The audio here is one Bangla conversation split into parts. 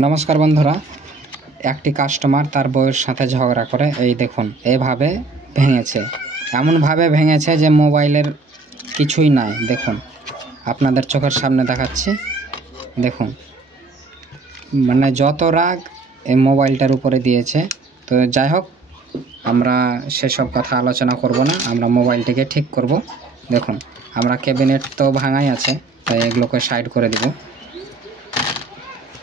নমস্কার বন্ধুরা, একটি কাস্টমার তার বউয়ের সাথে ঝগড়া করে এই দেখুন এভাবে ভেঙেছে। এমনভাবে ভেঙেছে যে মোবাইলের কিছুই নাই। দেখুন, আপনাদের চোখের সামনে দেখাচ্ছি। দেখুন, মানে যত রাগ এই মোবাইলটার উপরে দিয়েছে। তো যাই হোক, আমরা সেসব কথা আলোচনা করব না, আমরা মোবাইলটিকে ঠিক করব। দেখুন, আমরা ক্যাবিনেট তো ভাঙাই আছে, তাই এগুলোকে সাইড করে দেব।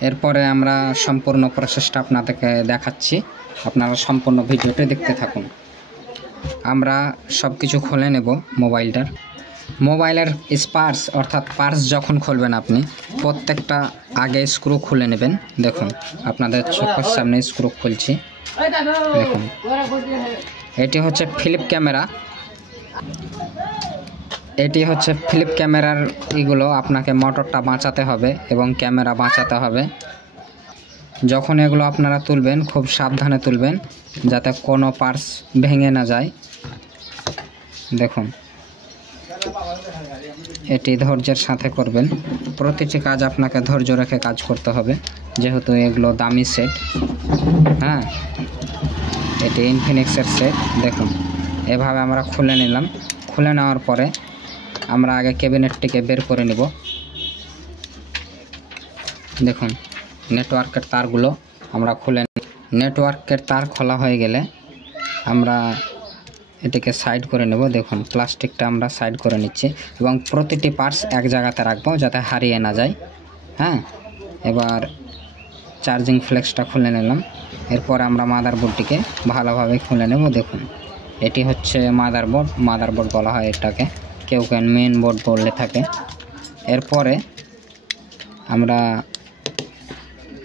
এরপরে আমরা সম্পূর্ণ প্রসেসটা আপনাদেরকে দেখাচ্ছি, আপনারা সম্পূর্ণ ভিডিওটি দেখতে থাকুন। আমরা সব কিছু খুলে নেব। মোবাইলের স্পার্স অর্থাৎ পার্স যখন খুলবেন আপনি প্রত্যেকটা আগে স্ক্রু খুলে নেবেন। দেখুন, আপনাদের চোখের সামনে স্ক্রু খুলছি। দেখুন, এটি হচ্ছে ফ্লিপ ক্যামেরা। এটি হচ্ছে ফ্লিপ ক্যামেরার এগুলো আপনাকে মোটরটা বাঁচাতে হবে এবং ক্যামেরা বাঁচাতে হবে। যখন এগুলো আপনারা তুলবেন খুব সাবধানে তুলবেন যাতে কোনো পার্টস ভেঙে না যায়। দেখুন, এটি ধৈর্যের সাথে করবেন। প্রতিটি কাজ আপনাকে ধৈর্য রেখে কাজ করতে হবে, যেহেতু এগুলো দামি সেট। হ্যাঁ, এটি ইনফিনিক্সের সেট। দেখুন, এভাবে আমরা খুলে নিলাম। খুলে নেওয়ার পরে আমরা আগে ক্যাবিনেটটিকে বের করে নেব। দেখুন, নেটওয়ার্কের তারগুলো আমরা খুলে নিই। নেটওয়ার্কের তার খোলা হয়ে গেলে আমরা এটিকে সাইড করে নেব। দেখুন, প্লাস্টিকটা আমরা সাইড করে নিচ্ছি এবং প্রতিটি পার্টস এক জায়গাতে রাখবো যাতে হারিয়ে না যায়। হ্যাঁ, এবার চার্জিং ফ্লেক্সটা খুলে নিলাম। এরপর আমরা মাদারবোর্ডটিকে ভালোভাবে খুলে নেব। দেখুন, এটি হচ্ছে মাদারবোর্ড বলা হয় এটাকে, কেউ মেন বোর্ড বললে থাকে। এরপরে আমরা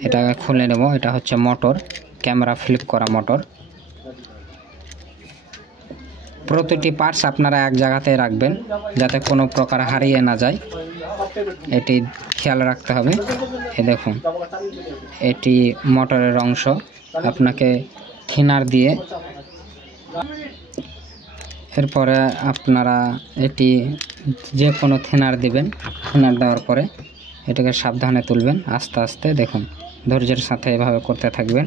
এটাকে খুলে নেব। এটা হচ্ছে মোটর, ক্যামেরা ফ্লিপ করা মোটর। প্রতিটি পার্টস আপনারা এক জায়গাতে রাখবেন যাতে কোনো প্রকার হারিয়ে না যায়, এটি খেয়াল রাখতে হবে। দেখুন, এটি মোটরের অংশ। আপনাকে থিনার দিয়ে এরপরে আপনারা এটি যে কোনো থিনার দিবেন। থিনার দেওয়ার পরে এটাকে সাবধানে তুলবেন আস্তে আস্তে। দেখুন, ধৈর্যের সাথে এভাবে করতে থাকবেন।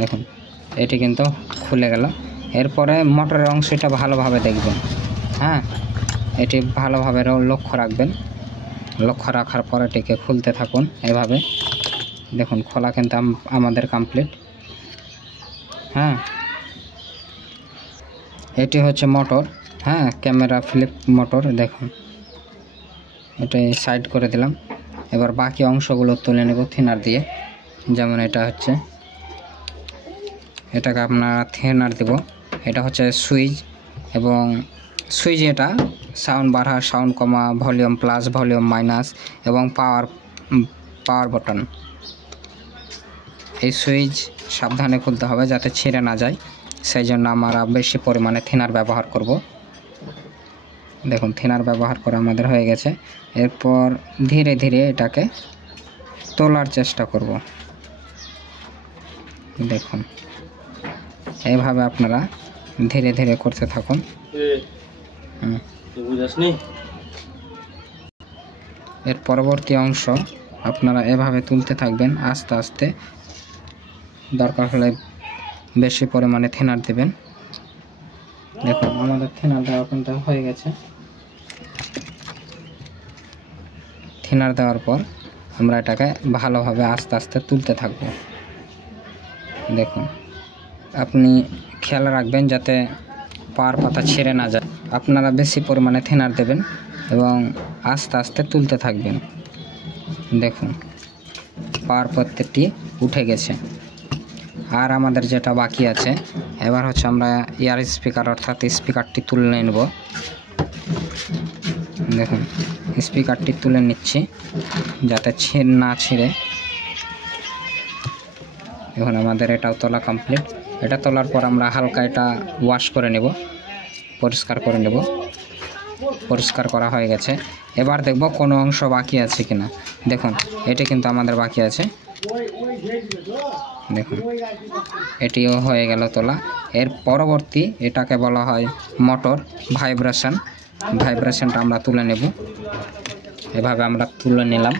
দেখুন, এটি কিন্তু খুলে গেল। এরপরে মোটরের অংশটা ভালোভাবে দেখবেন। হ্যাঁ, এটি ভালোভাবে লক্ষ্য রাখবেন। লক্ষ্য রাখার পর এটিকে খুলতে থাকুন এভাবে। দেখুন, খোলা কিন্তু আমাদের কমপ্লিট। হ্যাঁ, এটি হচ্ছে মোটর। হ্যাঁ, ক্যামেরা ফ্লিপ মোটর। দেখুন, এটা সাইড করে দিলাম। এবার বাকি অংশগুলো তুলে নেব থিনার দিয়ে। যেমন এটা হচ্ছে, এটাকে আপনারা থিনার দেব। এটা হচ্ছে সুইচ, এবং সুইচ এটা সাউন্ড বাড়া, সাউন্ড কমা, ভলিউম প্লাস, ভলিউম মাইনাস এবং পাওয়ার বাটন। এই সুইচ সাবধানে খুলতে হবে যাতে ছিঁড়ে না যায়, সেই জন্য আমরা বেশি পরিমাণে থিনার ব্যবহার করব। দেখুন, থিনার ব্যবহার করা আমাদের হয়ে গেছে। এরপর ধীরে ধীরে এটাকে তোলার চেষ্টা করব। দেখুন, এইভাবে আপনারা ধীরে ধীরে করতে থাকুন। এর পরবর্তী অংশ আপনারা এভাবে তুলতে থাকবেন আস্তে আস্তে। দরকার হলে বেশি পরিমাণে থিনার দেবেন। দেখুন, আমাদের থিনার দেওয়া কিন্তু হয়ে গেছে। থিনার দেওয়ার পর আমরা এটাকে ভালোভাবে আস্তে আস্তে তুলতে থাকব। দেখুন, আপনি খেয়াল রাখবেন যাতে পার পাতা ছিঁড়ে না যায়। আপনারা বেশি পরিমাণে থিনার দেবেন এবং আস্তে আস্তে তুলতে থাকবেন। দেখুন, পার প্রত্যেকটি উঠে গেছে। আর আমাদের যেটা বাকি আছে, এবার হচ্ছে আমরা ইয়ার স্পিকার অর্থাৎ স্পিকারটি তুলে নেব। দেখুন, স্পিকারটি তুলে নিচ্ছি যাতে না ছিঁড়ে। দেখুন, আমাদের এটাও তোলা কমপ্লিট। এটা তোলার পর আমরা হালকা এটা ওয়াশ করে নেব, পরিষ্কার করে নেব। পরিষ্কার করা হয়ে গেছে। এবার দেখব কোনো অংশ বাকি আছে কিনা। দেখুন, এটি কিন্তু আমাদের বাকি আছে। দেখুন, এটিও হয়ে গেল তোলা। এর পরবর্তী এটাকে বলা হয় মোটর ভাইব্রেশনটা আমরা তুলে নেব। এভাবে আমরা তুলে নিলাম।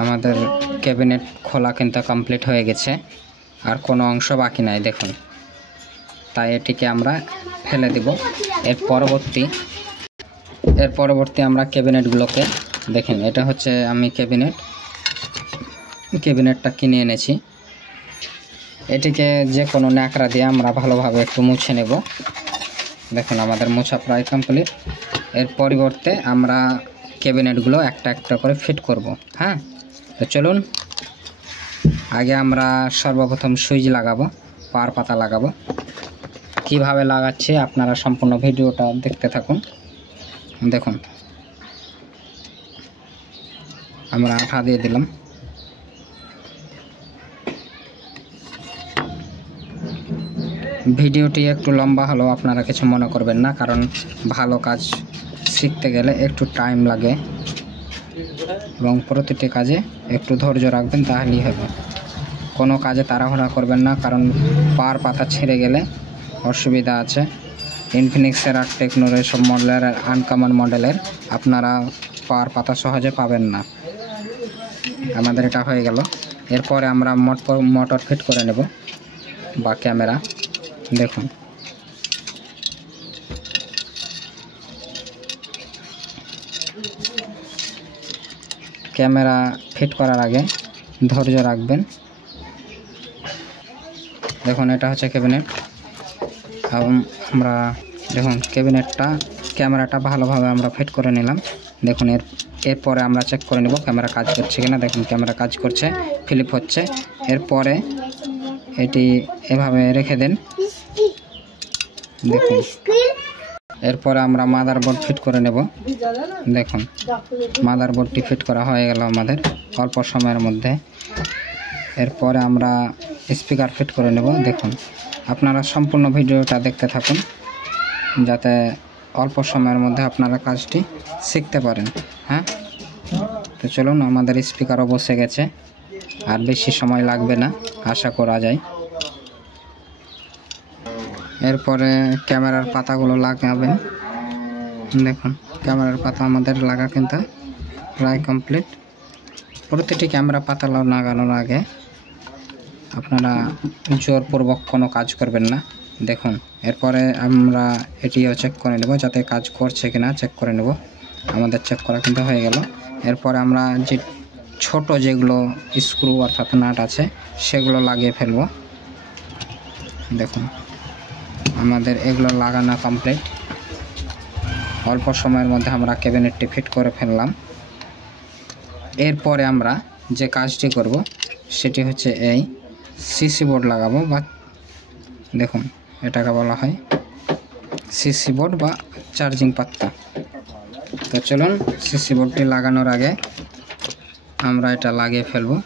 আমাদের ক্যাবিনেট খোলা কিন্তু কমপ্লিট হয়ে গেছে, আর কোনো অংশ বাকি নাই দেখুন। তাই এটিকে আমরা ফেলে দেব। এর পরবর্তী আমরা ক্যাবিনেটগুলোকে দেখেন, এটা হচ্ছে আমি ক্যাবিনেটটা কিনে এনেছি। এটিকে যে কোনো ন্যাকড়া দিয়ে আমরা ভালোভাবে একটু মুছে নেব। দেখুন আমাদের মোছা প্রায় কমপ্লিট। এর পরিবর্তে আমরা ক্যাবিনেটগুলো একটা একটা করে ফিট করব। হ্যাঁ, তো চলুন আগে আমরা সর্বপ্রথম সুইচ লাগাবো, পার পাতা লাগাবো। কিভাবে লাগাচ্ছি আপনারা সম্পূর্ণ ভিডিওটা দেখতে থাকুন। দেখুন আমরা আঠা দিয়ে দিলাম। ভিডিওটি একটু লম্বা হলেও আপনারা কিছু মনে করবেন না, কারণ ভালো কাজ শিখতে গেলে একটু টাইম লাগে এবং প্রতিটি কাজে একটু ধৈর্য রাখবেন, তাহলেই হবে। কোনো কাজে তাড়াহুড়া করবেন না, কারণ পার পাতা ছেড়ে গেলে অসুবিধা আছে। ইনফিনিক্সের আর টেকনোর সব মডেলের আনকমন মডেলের আপনারা পার পাতা সহজে পাবেন না। আমাদের এটা হয়ে গেল। এরপরে আমরা মোটর ফিট করে নেব বা ক্যামেরা। দেখুন ক্যামেরা ফিট করার আগে ধৈর্য রাখবেন। দেখুন এটা হচ্ছে ক্যাবিনেট। আমরা দেখুন ক্যামেরাটা ভালোভাবে আমরা ফিট করে নিলাম। দেখুন এরপরে আমরা চেক করে নেব ক্যামেরা কাজ করছে কিনা। দেখুন ক্যামেরা কাজ করছে, ফ্লিপ হচ্ছে। এরপরে এটি এভাবে রেখে দেন। দেখুন এরপরে আমরা মাদারবোর্ড ফিট করে নেব। দেখুন মাদারবোর্ডটি ফিট করা হয়ে গেল আমাদের অল্প সময়ের মধ্যে। এরপরে আমরা স্পিকার ফিট করে নেব। দেখুন আপনারা সম্পূর্ণ ভিডিওটা দেখতে থাকুন, যাতে অল্প সময়ের মধ্যে আপনারা কাজটি শিখতে পারেন। হ্যাঁ, তো চলুন, আমাদের স্পিকারও বসে গেছে, আর বেশি সময় লাগবে না আশা করা যায়। এরপরে ক্যামেরার পাতাগুলো লাগাবেন। দেখুন ক্যামেরার পাতা আমাদের লাগা কিন্তু প্রায় কমপ্লিট। প্রতিটি ক্যামেরা পাতা লাগানোর আগে আপনারা জোরপূর্বক কোনো কাজ করবেন না। দেখুন এরপরে আমরা এটিও চেক করে নেব, যাতে কাজ করছে কিনা চেক করে নেব। আমাদের চেক করা কিন্তু হয়ে গেল। এরপরে আমরা যে ছোট যেগুলো স্ক্রু অর্থাৎ নাট আছে সেগুলো লাগিয়ে ফেলব। দেখুন আমাদের এগুলো লাগানো কমপ্লিট। অল্প সময়ের মধ্যে আমরা ক্যাবিনেটটি ফিট করে ফেললাম। এরপরে আমরা যে কাজটি করব সেটি হচ্ছে এই সিসি বোর্ড লাগাবো, বা দেখুন এটাকে বলা হয় সিসি বোর্ড বা চার্জিং পাত্তা। তো চলুন সিসি বোর্ডটি লাগানোর আগে আমরা এটা লাগিয়ে ফেলবো।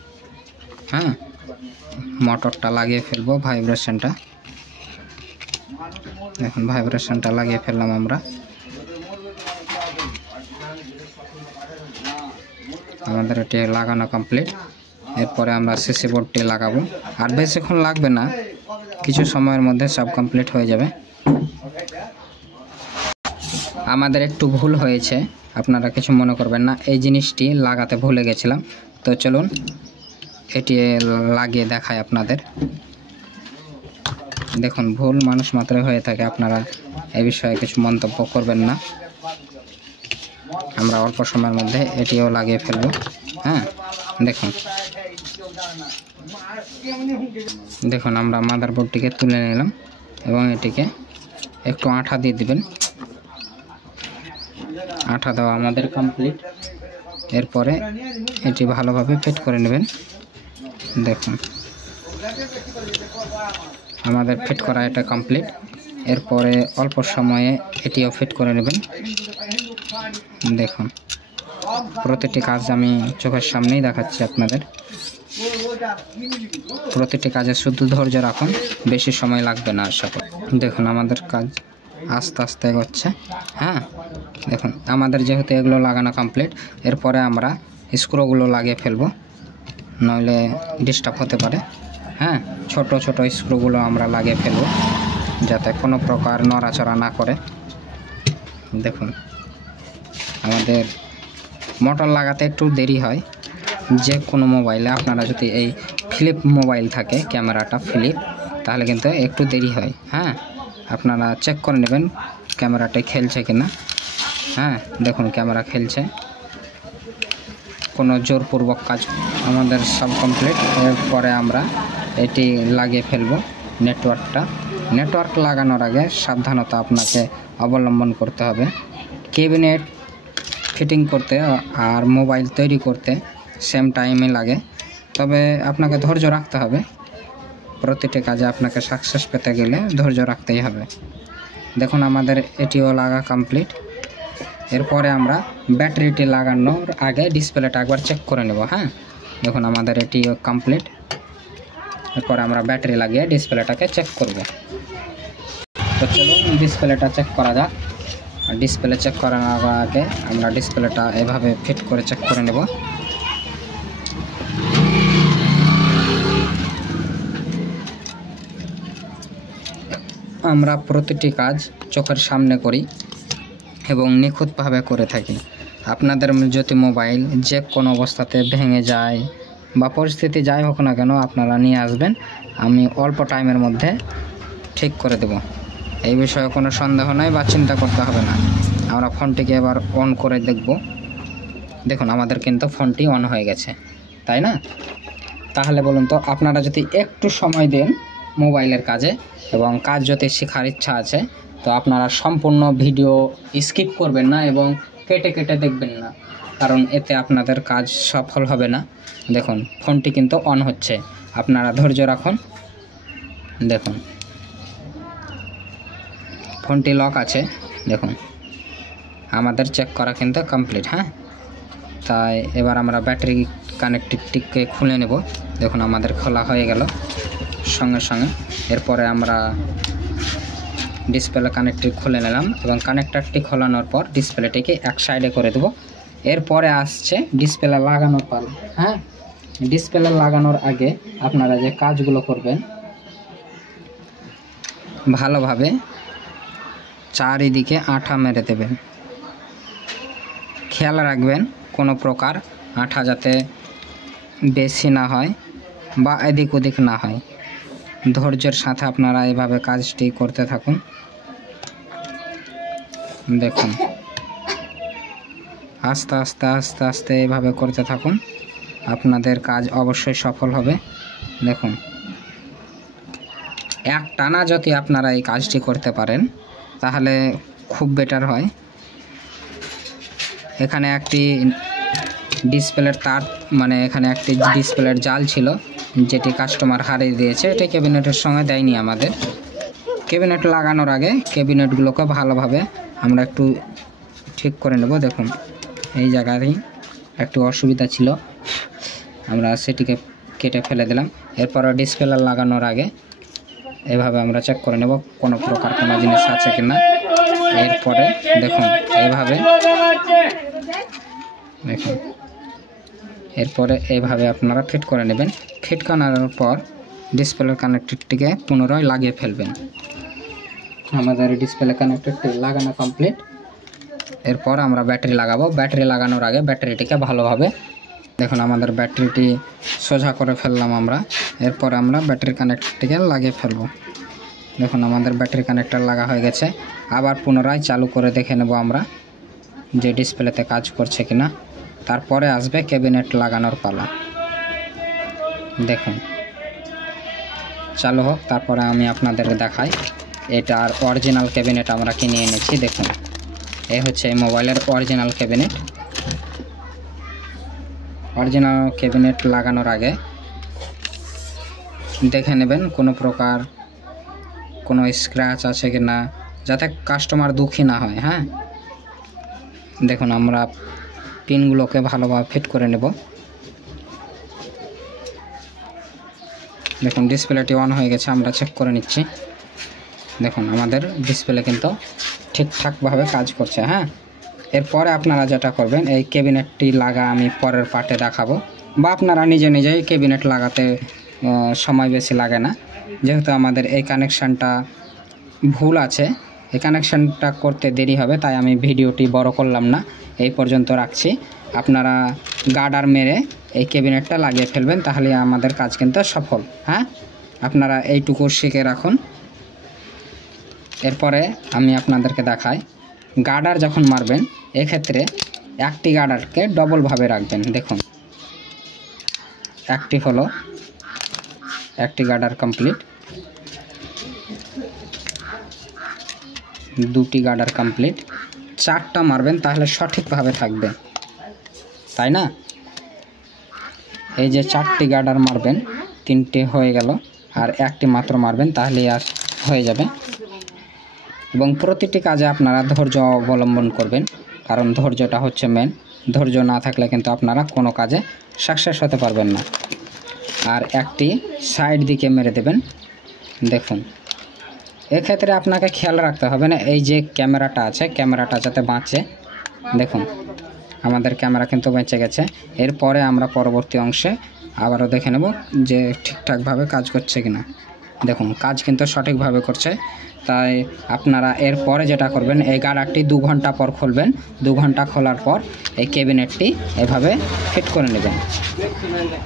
হ্যাঁ, মোটরটা লাগিয়ে ফেলবো, ভাইব্রেশনটা। দেখুন ভাইব্রেশনটা লাগিয়ে ফেললাম আমরা। আমাদের এটি লাগানো কমপ্লিট। এরপরে আমরা সিসি বোর্ডটি লাগাবো, আর বেশিক্ষণ লাগবে না, কিছু সময়ের মধ্যে সব কমপ্লিট হয়ে যাবে। আমাদের একটু ভুল হয়েছে, আপনারা কিছু মনে করবেন না, এই জিনিসটি লাগাতে ভুলে গেছিলাম। তো চলুন এটি লাগিয়ে দেখাই আপনাদের। দেখুন ভুল মানুষ মাত্রই হয়ে থাকে, আপনারা এই বিষয়ে কিছু মন্তব্য করবেন না। আমরা অল্প সময়ের মধ্যে এটিও লাগিয়ে ফেলব। হ্যাঁ, দেখুন আমরা মাদারবোর্ডটিকে তুলে নিলাম এবং এটিকে একটু আঠা দিয়ে দিবেন। আঠা দেওয়া আমাদের কমপ্লিট। এরপরে এটি ভালোভাবে ফিট করে নেবেন। দেখুন আমাদের ফিট করা এটা কমপ্লিট। এরপরে অল্প সময়ে এটিও ফিট করে নেবেন। দেখুন প্রতিটি কাজ আমি চোখের সামনেই দেখাচ্ছি আপনাদের। প্রতিটি কাজে শুধু ধৈর্য রাখুন, বেশি সময় লাগবে না আশা করি। দেখুন আমাদের কাজ আস্তে আস্তে এগোচ্ছে। হ্যাঁ, দেখুন আমাদের যেহেতু এগুলো লাগানো কমপ্লিট, এরপরে আমরা স্ক্রুগুলো লাগিয়ে ফেলবো, নইলে ডিস্টার্ব হতে পারে। হ্যাঁ, ছোট ছোট স্ক্রুগুলো আমরা লাগিয়ে ফেলবো, যাতে কোনো প্রকার নড়াচড়া না করে। দেখুন আমাদের মোটর লাগাতে একটু দেরি হয়, যে কোনো মোবাইলে আপনারা যদি এই ফ্লিপ মোবাইল থাকে, ক্যামেরাটা ফ্লিপ, তাহলে কিন্তু একটু দেরি হয়। হ্যাঁ, আপনারা চেক করে নেবেন ক্যামেরাটা খেলছে কিনা। হ্যাঁ, দেখুন ক্যামেরা খেলছে, কোনো জোরপূর্বক কাজ। আমাদের সব কমপ্লিট। এরপরে আমরা এটি লাগিয়ে ফেলব নেটওয়ার্ক লাগানোর আগে সাবধানতা আপনাকে অবলম্বন করতে হবে। ক্যাবিনেট ফিটিং করতে আর মোবাইল তৈরি করতে সেম টাইমে লাগে, তবে আপনাকে ধৈর্য রাখতে হবে। প্রতিটি কাজে আপনাকে সাকসেস পেতে গেলে ধৈর্য রাখতেই হবে। দেখুন আমাদের এটিও লাগা কমপ্লিট। এরপরে আমরা ব্যাটারিটি লাগানোর আগে ডিসপ্লেটা একবার চেক করে নেব। হ্যাঁ, দেখুন আমাদের এটিও কমপ্লিট। এরপরে আমরা ব্যাটারি লাগিয়ে ডিসপ্লেটাকে চেক করব। তো চলুন ডিসপ্লেটা চেক করা যাক। ডিসপ্লে চেক করার আগে আমরা ডিসপ্লেটা এভাবে ফিট করে চেক করে নেব। আমরা প্রতিটি কাজ চোখের সামনে করি এবং নিখুঁতভাবে করে থাকি। আপনাদের যদি মোবাইল যে কোনো অবস্থাতে ভেঙে যায় বা পরিস্থিতি যাই হোক না কেন, আপনারা নিয়ে আসবেন, আমি অল্প টাইমের মধ্যে ঠিক করে দেব। এই বিষয়ে কোনো সন্দেহ নাই বা চিন্তা করতে হবে না। আমরা ফোনটিকে এবার অন করে দেখব। দেখুন আমাদের কিন্তু ফোনটি অন হয়ে গেছে, তাই না? তাহলে বলুন তো, আপনারা যদি একটু সময় দেন মোবাইলের কাজে এবং কাজ যদি শেখার ইচ্ছা আছে, তো আপনারা সম্পূর্ণ ভিডিও স্কিপ করবেন না এবং কেটে কেটে দেখবেন না, কারণ এতে আপনাদের কাজ সফল হবে না। দেখুন ফোনটি কিন্তু অন হচ্ছে, আপনারা ধৈর্য রাখুন। দেখুন ফোনটি লক আছে। দেখুন আমাদের চেক করা কিন্তু কমপ্লিট। হ্যাঁ, তাই এবার আমরা ব্যাটারি কানেক্টিভটিকে খুলে নেব। দেখুন আমাদের খোলা হয়ে গেল সঙ্গে সঙ্গে। এরপরে আমরা ডিসপ্লে কানেক্টর খুলে নিলাম এবং কানেক্টরটি খোলানোর পর ডিসপ্লেটিকে এক সাইডে করে দেব। এরপরে আসছে ডিসপ্লে লাগানোর পাল। হ্যাঁ, ডিসপ্লে লাগানোর আগে আপনারা যে কাজগুলো করবেন, ভালোভাবে চারিদিকে আঠা মেরে দেবেন। খেয়াল রাখবেন কোনো প্রকার আঠা যাতে বেশি না হয় বা এদিক ওদিক না হয়। ধৈর্যের সাথে আপনারা এভাবে কাজটি করতে থাকুন। দেখুন আস্তে আস্তে আস্তে আস্তে এভাবে করতে থাকুন, আপনাদের কাজ অবশ্যই সফল হবে। দেখুন এক টানা যদি আপনারা এই কাজটি করতে পারেন তাহলে খুব বেটার হয়। এখানে একটি ডিসপ্লের তার, মানে এখানে একটি ডিসপ্লের জাল ছিল যেটি কাস্টমার হারিয়ে দিয়েছে। এটা ক্যাবিনেটের সঙ্গে দেয়নি আমাদের। ক্যাবিনেট লাগানোর আগে ক্যাবিনেটগুলোকে ভালোভাবে আমরা একটু ঠিক করে নেব। দেখুন এই জায়গাতেই একটু অসুবিধা ছিল, আমরা সেটিকে কেটে ফেলে দিলাম। এরপরে ডিসপ্লে লাগানোর আগে এভাবে আমরা চেক করে নেব কোনো প্রকার কোনো জিনিস আছে কিনা। এরপরে দেখুন এইভাবে, দেখুন এরপরে এইভাবে আপনারা ফিট করে নেবেন। ফিট করার পর ডিসপ্লের কানেক্টরটিকে পুনরায় লাগিয়ে ফেলবেন। আমাদের ডিসপ্লে কানেক্টরটি লাগানো কমপ্লিট। এরপর আমরা ব্যাটারি লাগাবো। ব্যাটারি লাগানোর আগে ব্যাটারিটিকে ভালোভাবে, দেখুন আমাদের ব্যাটারিটি সোজা করে ফেললাম আমরা। এরপর আমরা ব্যাটারি কানেক্টরটিকে লাগিয়ে ফেলব। দেখুন আমাদের ব্যাটারি কানেক্টর লাগা হয়ে গেছে। আবার পুনরায় চালু করে দেখে নেব আমরা যে ডিসপ্লেতে কাজ করছে কিনা। তারপরে আসবে ক্যাবিনেট লাগানোর পালা। দেখুন চালু হোক, তারপরে আমি আপনাদের দেখাই। এটার অরিজিনাল ক্যাবিনেট আমরা কিনে এনেছি। দেখুন এই হচ্ছে এই মোবাইলের অরিজিনাল ক্যাবিনেট। অরিজিনাল ক্যাবিনেট লাগানোর আগে দেখে নেবেন কোনো প্রকার কোনো স্ক্র্যাচ আছে কি না, যাতে কাস্টমার দুঃখী না হয়। হ্যাঁ, দেখুন আমরা পিনগুলোকে ভালোভাবে ফিট করে নেব। দেখুন ডিসপ্লেটি অন হয়ে গেছে, আমরা চেক করে নিচ্ছি। দেখুন আমাদের ডিসপ্লে কিন্তু ঠিকঠাকভাবে কাজ করছে। হ্যাঁ, এরপরে আপনারা যেটা করবেন, এই ক্যাবিনেটটি লাগা আমি পরের পার্টে দেখাবো, বা আপনারা নিজে নিজেই ক্যাবিনেট লাগাতে সময় বেশি লাগে না। যেহেতু আমাদের এই কানেকশানটা ভুল আছে, এই কানেকশানটা করতে দেরি হবে, তাই আমি ভিডিওটি বড় করলাম না, এই পর্যন্ত রাখছি। আপনারা গার্ডার মেরে এই ক্যাবিনেটটা লাগিয়ে ফেলবেন, তাহলে আমাদের কাজ কিন্তু সফল। হ্যাঁ, আপনারা এইটুকু শিখে রাখুন। এরপরে আমি আপনাদেরকে দেখাই গার্ডার যখন মারবেন, এক্ষেত্রে একটি গার্ডারকে ডবলভাবে রাখবেন। দেখুন, একটি হলো, একটি গার্ডার কমপ্লিট, দুটি গার্ডার কমপ্লিট, চারটা মারবেন তাহলে সঠিকভাবে থাকবে, তাই না? এই যে চারটি গার্ডার মারবেন, তিনটে হয়ে গেল, আর একটি মাত্র মারবেন তাহলে আর হয়ে যাবে। এবং প্রতিটি কাজে আপনারা ধৈর্য অবলম্বন করবেন, কারণ ধৈর্যটা হচ্ছে মেন। ধৈর্য না থাকলে কিন্তু আপনারা কোনো কাজে সাকসেস হতে পারবেন না। আর একটি সাইড দিকে মেরে দেবেন। দেখুন, এক্ষেত্রে আপনাকে খেয়াল রাখতে হবে না এই যে ক্যামেরাটা আছে, ক্যামেরাটা যাতে বাঁচে। দেখুন, আমাদের ক্যামেরা কিন্তু বেঁচে গেছে। এরপরে আমরা পরবর্তী অংশে আবারও দেখে নেব যে ঠিকঠাকভাবে কাজ করছে কিনা। দেখুন, কাজ কিন্তু সঠিকভাবে করছে। তাই আপনারা এরপরে যেটা করবেন, এই গার্ডারটি 2 ঘন্টা পর খুলবেন। 2 ঘন্টা খোলার পর এই ক্যাবিনেটটি এভাবে ফিট করে নেবেন।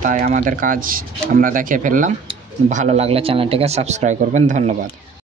তাই আমাদের কাজ আমরা দেখিয়ে ফেললাম। ভালো লাগলে চ্যানেলটিকে সাবস্ক্রাইব করবেন। ধন্যবাদ।